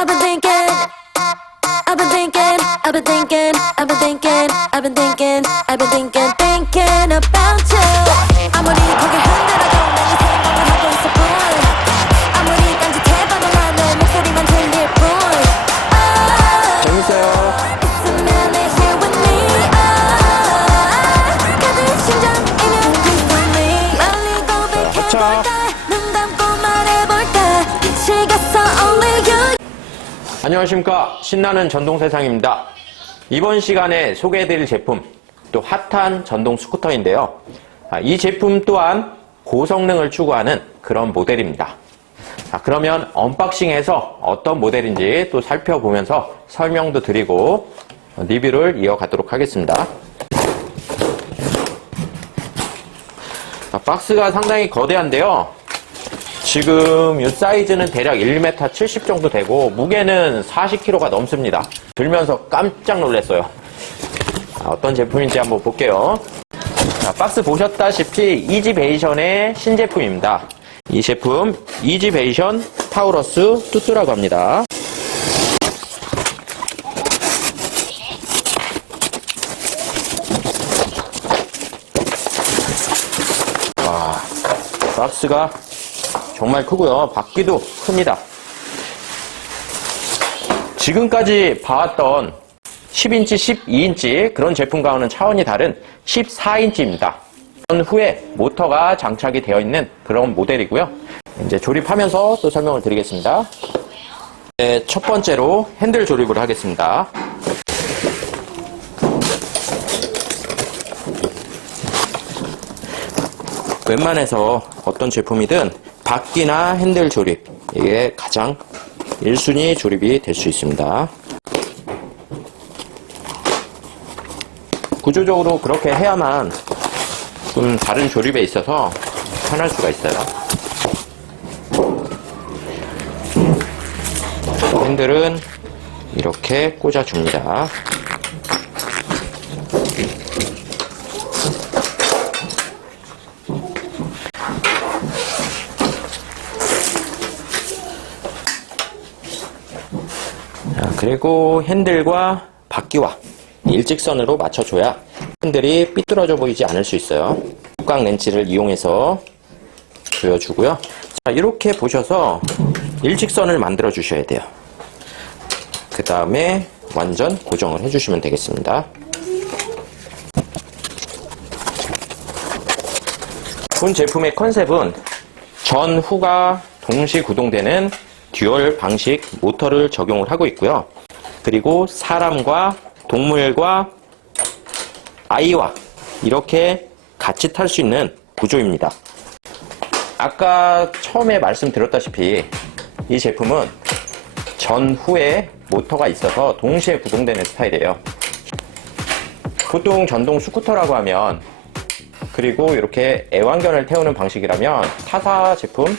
I've been thinking, I've been thinking, I've been thinking, I've been thinking, I've been thinking, I've been thinking, thinking about you. 아무리 고개 흔들어도 난 생각을 하고 있을 뿐. 아무리 딴짓해봐도 난 내 목소리만 들릴 뿐. 재밌어요. 있으면 내 here with me. 가득 심장이면 please with me. 멀리 고백해볼까? 눈 감고 말해볼까? 미치겠어 only you. 안녕하십니까. 신나는 전동세상입니다. 이번 시간에 소개해드릴 제품, 또 핫한 전동 스쿠터인데요. 이 제품 또한 고성능을 추구하는 그런 모델입니다. 그러면 언박싱해서 어떤 모델인지 또 살펴보면서 설명도 드리고 리뷰를 이어가도록 하겠습니다. 박스가 상당히 거대한데요. 지금 이 사이즈는 대략 1m 70 정도 되고 무게는 40kg가 넘습니다. 들면서 깜짝 놀랐어요. 어떤 제품인지 한번 볼게요. 자, 박스 보셨다시피 이지베이션의 신제품입니다. 이 제품 이지베이션 타우러스 뚜뚜라고 합니다. 와, 박스가 정말 크고요. 바퀴도 큽니다. 지금까지 봐왔던 10인치, 12인치 그런 제품과는 차원이 다른 14인치입니다. 후에 모터가 장착이 되어 있는 그런 모델이고요. 이제 조립하면서 또 설명을 드리겠습니다. 네, 첫 번째로 핸들 조립을 하겠습니다. 웬만해서 어떤 제품이든 바퀴나 핸들 조립, 이게 가장 1순위 조립이 될 수 있습니다. 구조적으로 그렇게 해야만 좀 다른 조립에 있어서 편할 수가 있어요. 핸들은 이렇게 꽂아줍니다. 그리고 핸들과 바퀴와 일직선으로 맞춰줘야 핸들이 삐뚤어져 보이지 않을 수 있어요. 육각 렌치를 이용해서 조여주고요. 자, 이렇게 보셔서 일직선을 만들어 주셔야 돼요. 그 다음에 완전 고정을 해주시면 되겠습니다. 본 제품의 컨셉은 전후가 동시 구동되는 듀얼 방식 모터를 적용을 하고 있고요. 그리고 사람과 동물과 아이와 이렇게 같이 탈 수 있는 구조입니다. 아까 처음에 말씀드렸다시피 이 제품은 전후에 모터가 있어서 동시에 구동되는 스타일이에요. 보통 전동 스쿠터라고 하면, 그리고 이렇게 애완견을 태우는 방식이라면 타사 제품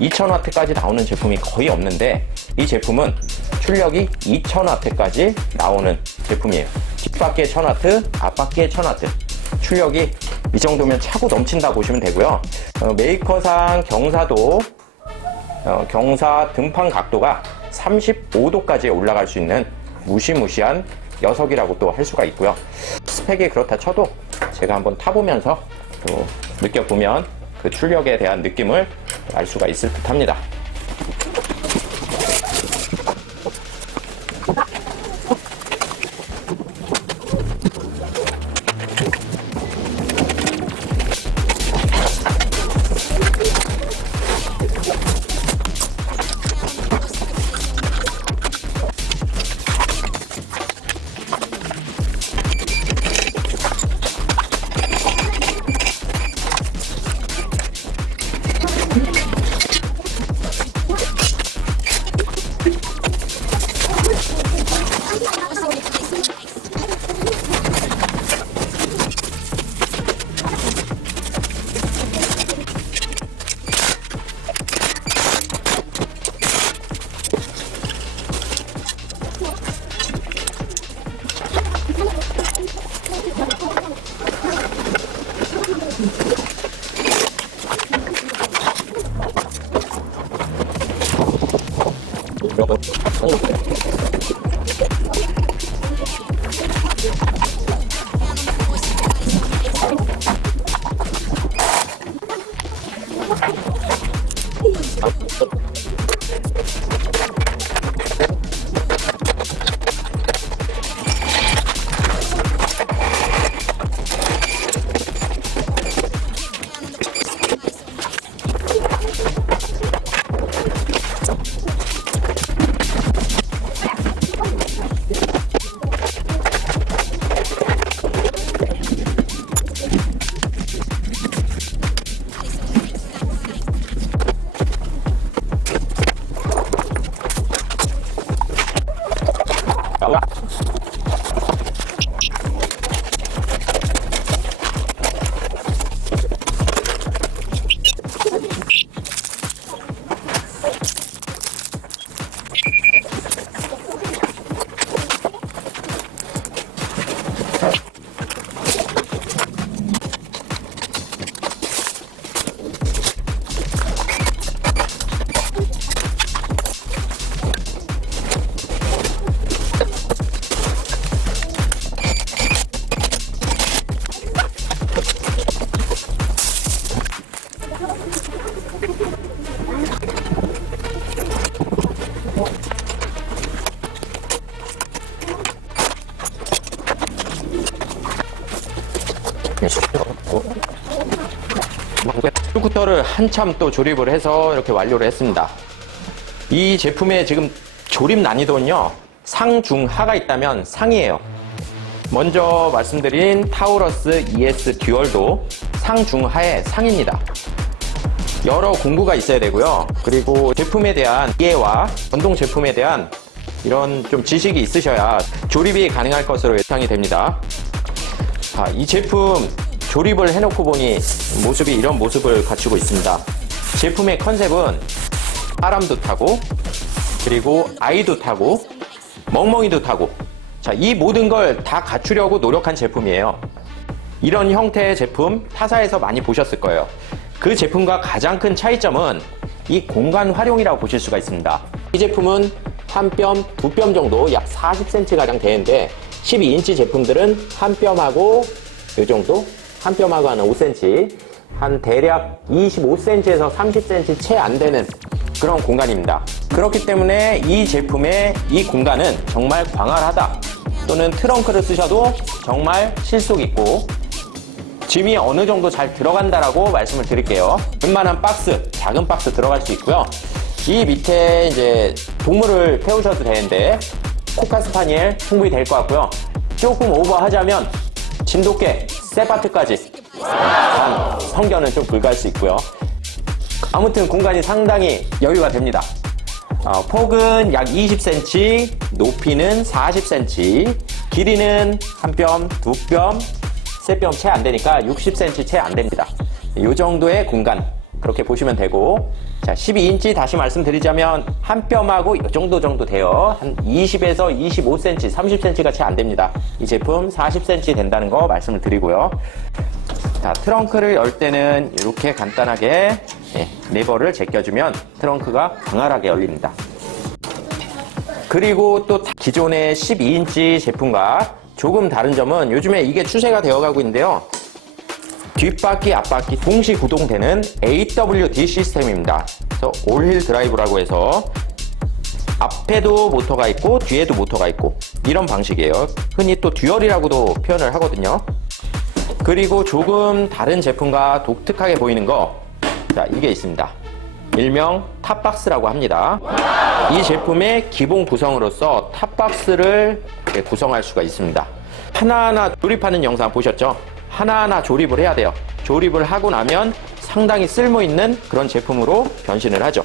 2000W까지 나오는 제품이 거의 없는데, 이 제품은 출력이 2000W까지 나오는 제품이에요. 뒷바퀴에 1000W, 앞바퀴에 1000W. 출력이 이 정도면 차고 넘친다 보시면 되고요. 메이커상 경사도, 경사 등판 각도가 35도까지 올라갈 수 있는 무시무시한 녀석이라고 또 할 수가 있고요. 스펙이 그렇다 쳐도 제가 한번 타보면서 또 느껴보면 그 출력에 대한 느낌을 알 수가 있을 듯 합니다. 스쿠터를 한참 또 조립을 해서 이렇게 완료를 했습니다. 이 제품의 지금 조립 난이도는요, 상, 중, 하가 있다면 상이에요. 먼저 말씀드린 타우러스 ES 듀얼도 상, 중, 하의 상입니다. 여러 공구가 있어야 되고요. 그리고 제품에 대한 이해와 전동 제품에 대한 이런 좀 지식이 있으셔야 조립이 가능할 것으로 예상이 됩니다. 이 제품 조립을 해놓고 보니 모습이 이런 모습을 갖추고 있습니다. 제품의 컨셉은 사람도 타고, 그리고 아이도 타고, 멍멍이도 타고, 자, 이 모든 걸 다 갖추려고 노력한 제품이에요. 이런 형태의 제품 타사에서 많이 보셨을 거예요. 그 제품과 가장 큰 차이점은 이 공간 활용이라고 보실 수가 있습니다. 이 제품은 한 뼘, 두 뼘 정도 약 40cm 가량 되는데 12인치 제품들은 한 뼘하고 이 정도, 한 뼘하고 한 5cm, 한 대략 25cm에서 30cm 채 안 되는 그런 공간입니다. 그렇기 때문에 이 제품의 이 공간은 정말 광활하다, 또는 트렁크를 쓰셔도 정말 실속 있고 짐이 어느 정도 잘 들어간다라고 말씀을 드릴게요. 웬만한 박스, 작은 박스 들어갈 수 있고요. 이 밑에 이제 동물을 태우셔도 되는데 코카 스파니엘 충분히 될 것 같고요. 조금 오버하자면 진돗개, 세파트까지 한 성견은 좀 불가할 수 있고요. 아무튼 공간이 상당히 여유가 됩니다. 폭은 약 20cm, 높이는 40cm, 길이는 한 뼘, 두 뼘, 세 뼘 채 안 되니까 60cm 채 안 됩니다. 이 정도의 공간 그렇게 보시면 되고, 자, 12인치 다시 말씀드리자면 한 뼘하고 이 정도 돼요. 한 20에서 25cm, 30cm가 채 안 됩니다. 이 제품 40cm 된다는 거 말씀을 드리고요. 자, 트렁크를 열 때는 이렇게 간단하게 레버를 제껴주면 트렁크가 광활하게 열립니다. 그리고 또 기존의 12인치 제품과 조금 다른 점은 요즘에 이게 추세가 되어가고 있는데요. 뒷바퀴, 앞바퀴 동시 구동되는 AWD 시스템입니다. 그래서 올힐 드라이브라고 해서 앞에도 모터가 있고 뒤에도 모터가 있고 이런 방식이에요. 흔히 또 듀얼이라고도 표현을 하거든요. 그리고 조금 다른 제품과 독특하게 보이는 거, 자, 이게 있습니다. 일명 탑박스라고 합니다. 이 제품의 기본 구성으로서 탑박스를 구성할 수가 있습니다. 하나하나 조립하는 영상 보셨죠? 하나하나 조립을 해야 돼요. 조립을 하고 나면 상당히 쓸모있는 그런 제품으로 변신을 하죠.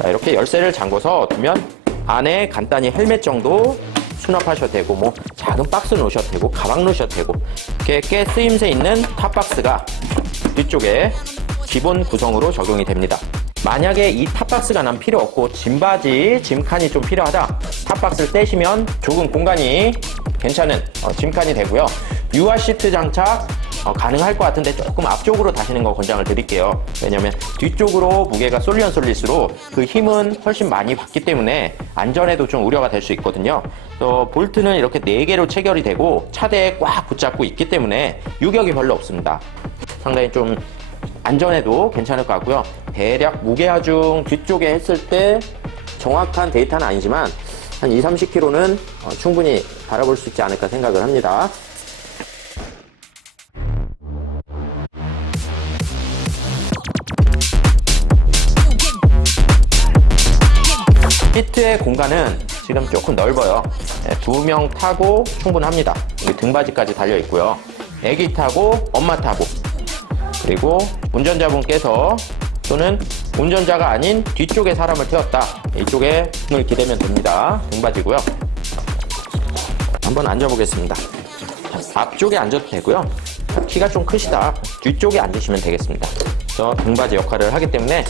자, 이렇게 열쇠를 잠궈서 두면 안에 간단히 헬멧 정도 수납하셔도 되고, 뭐 작은 박스 놓으셔도 되고, 가방 놓으셔도 되고, 이렇게 꽤 쓰임새 있는 탑박스가 뒤쪽에 기본 구성으로 적용이 됩니다. 만약에 이 탑박스가 난 필요 없고 짐바지, 짐칸이 좀 필요하다, 탑박스를 떼시면 조금 공간이 괜찮은 짐칸이 되고요. 유아 시트 장착, 가능할 것 같은데 조금 앞쪽으로 다시는 거 권장을 드릴게요. 왜냐면 뒤쪽으로 무게가 쏠리면 쏠릴수록 그 힘은 훨씬 많이 받기 때문에 안전에도 좀 우려가 될 수 있거든요. 또 볼트는 이렇게 4개로 체결이 되고 차대에 꽉 붙잡고 있기 때문에 유격이 별로 없습니다. 상당히 좀 안전에도 괜찮을 것 같고요. 대략 무게하중 뒤쪽에 했을 때 정확한 데이터는 아니지만 한 20-30kg는 충분히 바라볼 수 있지 않을까 생각을 합니다. 시트의 공간은 지금 조금 넓어요. 2명 타고 충분합니다. 여기 등받이까지 달려 있고요. 애기 타고 엄마 타고 그리고 운전자분께서 또는 운전자가 아닌 뒤쪽에 사람을 태웠다. 이쪽에 등을 기대면 됩니다. 등받이고요. 한번 앉아보겠습니다. 앞쪽에 앉아도 되고요. 키가 좀 크시다. 뒤쪽에 앉으시면 되겠습니다. 그래서 등받이 역할을 하기 때문에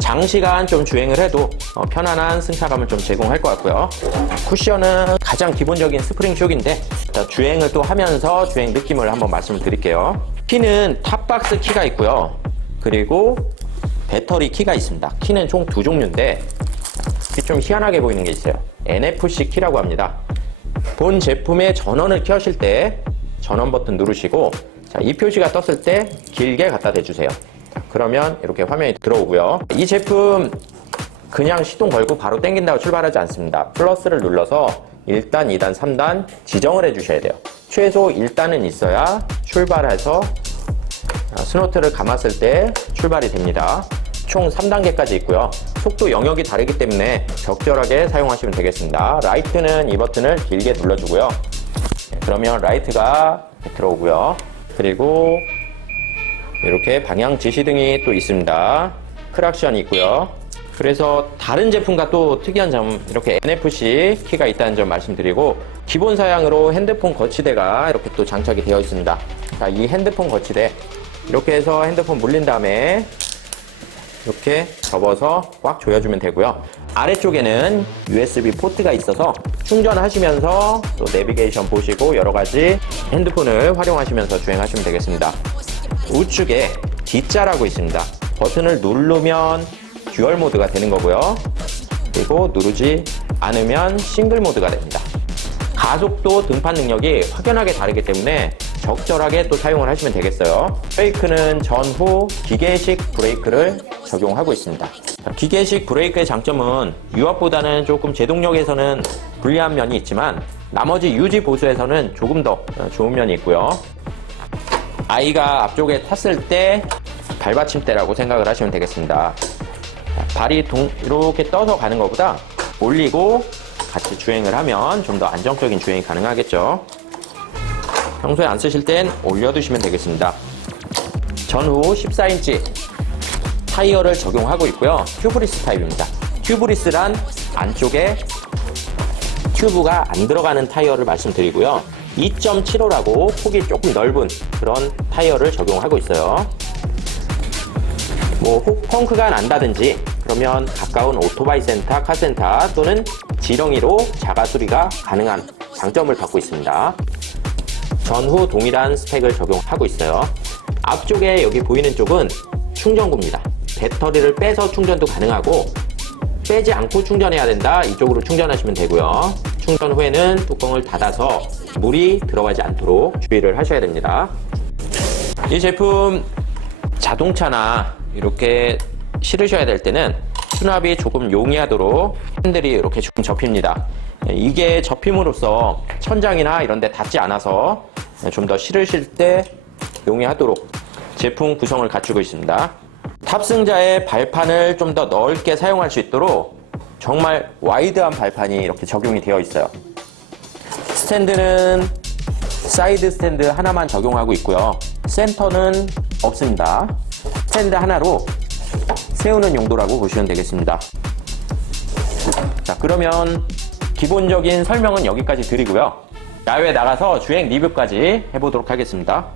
장시간 좀 주행을 해도 편안한 승차감을 좀 제공할 것 같고요. 쿠션은 가장 기본적인 스프링 숏인데 주행을 또 하면서 주행 느낌을 한번 말씀을 드릴게요. 키는 탑박스 키가 있고요. 그리고 배터리 키가 있습니다. 키는 총 2종류인데 좀 희한하게 보이는 게 있어요. NFC 키라고 합니다. 본 제품의 전원을 켜실 때 전원 버튼 누르시고 이 표시가 떴을 때 길게 갖다 대주세요. 그러면 이렇게 화면이 들어오고요. 이 제품 그냥 시동 걸고 바로 당긴다고 출발하지 않습니다. 플러스를 눌러서 1단, 2단, 3단 지정을 해주셔야 돼요. 최소 1단은 있어야 출발해서 스노트를 감았을 때 출발이 됩니다. 총 3단계까지 있고요. 속도 영역이 다르기 때문에 적절하게 사용하시면 되겠습니다. 라이트는 이 버튼을 길게 눌러주고요. 그러면 라이트가 들어오고요. 그리고 이렇게 방향 지시등이 또 있습니다. 크락션이 있고요. 그래서 다른 제품과 또 특이한 점, 이렇게 NFC 키가 있다는 점 말씀드리고, 기본 사양으로 핸드폰 거치대가 이렇게 또 장착이 되어 있습니다. 자, 이 핸드폰 거치대 이렇게 해서 핸드폰 물린 다음에 이렇게 접어서 꽉 조여주면 되고요. 아래쪽에는 USB 포트가 있어서 충전하시면서 또 내비게이션 보시고 여러 가지 핸드폰을 활용하시면서 주행하시면 되겠습니다. 우측에 D자라고 있습니다. 버튼을 누르면 듀얼 모드가 되는 거고요. 그리고 누르지 않으면 싱글 모드가 됩니다. 가속도 등판 능력이 확연하게 다르기 때문에 적절하게 또 사용을 하시면 되겠어요. 브레이크는 전후 기계식 브레이크를 적용하고 있습니다. 기계식 브레이크의 장점은 유압보다는 조금 제동력에서는 불리한 면이 있지만 나머지 유지 보수에서는 조금 더 좋은 면이 있고요. 아이가 앞쪽에 탔을 때 발받침대라고 생각을 하시면 되겠습니다. 발이 이렇게 떠서 가는 것보다 올리고 같이 주행을 하면 좀 더 안정적인 주행이 가능하겠죠. 평소에 안 쓰실 땐 올려두시면 되겠습니다. 전후 14인치 타이어를 적용하고 있고요. 튜브리스 타입입니다. 튜브리스란 안쪽에 튜브가 안 들어가는 타이어를 말씀드리고요. 2.75라고 폭이 조금 넓은 그런 타이어를 적용하고 있어요. 뭐 펑크가 난다든지 그러면 가까운 오토바이 센터, 카센터 또는 지렁이로 자가 수리가 가능한 장점을 갖고 있습니다. 전후 동일한 스펙을 적용하고 있어요. 앞쪽에 여기 보이는 쪽은 충전구입니다. 배터리를 빼서 충전도 가능하고 빼지 않고 충전해야 된다. 이쪽으로 충전하시면 되고요. 충전 후에는 뚜껑을 닫아서 물이 들어가지 않도록 주의를 하셔야 됩니다. 이 제품 자동차나 이렇게 실으셔야 될 때는 수납이 조금 용이하도록 핸들이 이렇게 좀 접힙니다. 이게 접힘으로써 천장이나 이런 데 닿지 않아서 좀 더 실으실 때 용이하도록 제품 구성을 갖추고 있습니다. 탑승자의 발판을 좀 더 넓게 사용할 수 있도록 정말 와이드한 발판이 이렇게 적용이 되어 있어요. 스탠드는 사이드 스탠드 하나만 적용하고 있고요. 센터는 없습니다. 스탠드 하나로 세우는 용도라고 보시면 되겠습니다. 자, 그러면 기본적인 설명은 여기까지 드리고요. 야외에 나가서 주행 리뷰까지 해보도록 하겠습니다.